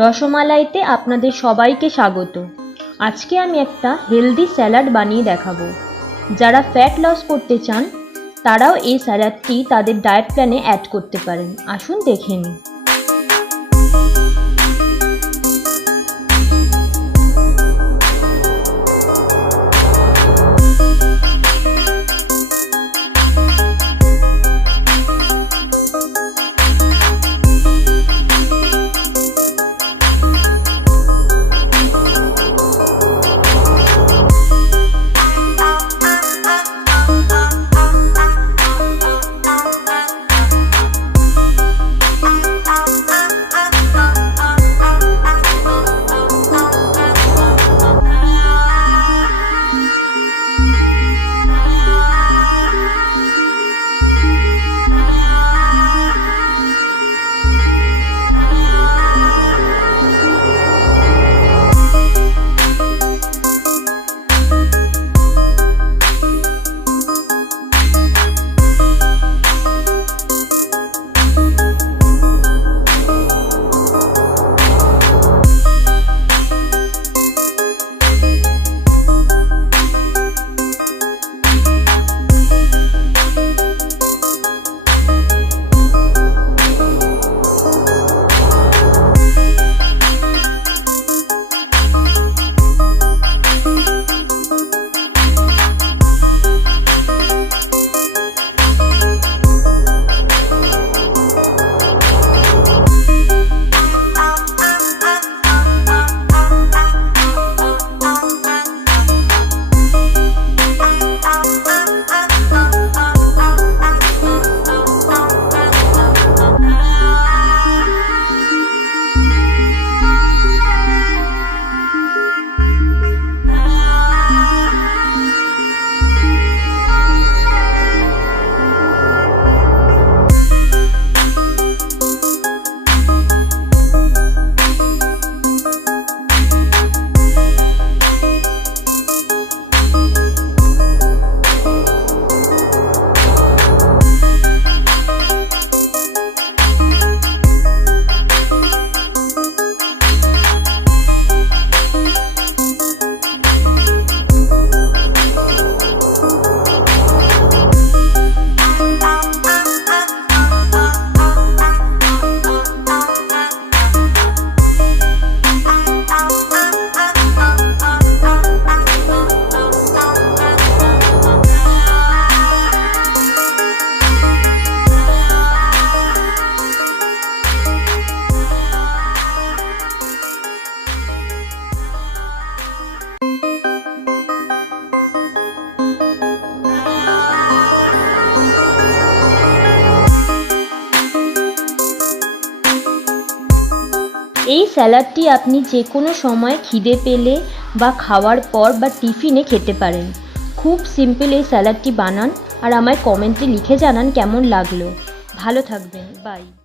রসমালাইতে আপনাদের সবাইকে স্বাগত। আজকে আমি একটা হেলদি স্যালাড বানিয়ে দেখাবো। যারা ফ্যাট লস করতে চান তারাও এই স্যালাডটি তাদের ডায়েট প্ল্যানে অ্যাড করতে পারেন। আসুন দেখে নিন। এই স্যালাডটি আপনি যে কোনো সময় খিদে পেলে বা খাওয়ার পর বা টিফিনে খেতে পারেন। খুব সিম্পল এই স্যালাডটি বানান আর আমায় কমেন্টে লিখে জানান কেমন লাগলো। ভালো থাকবেন, বাই।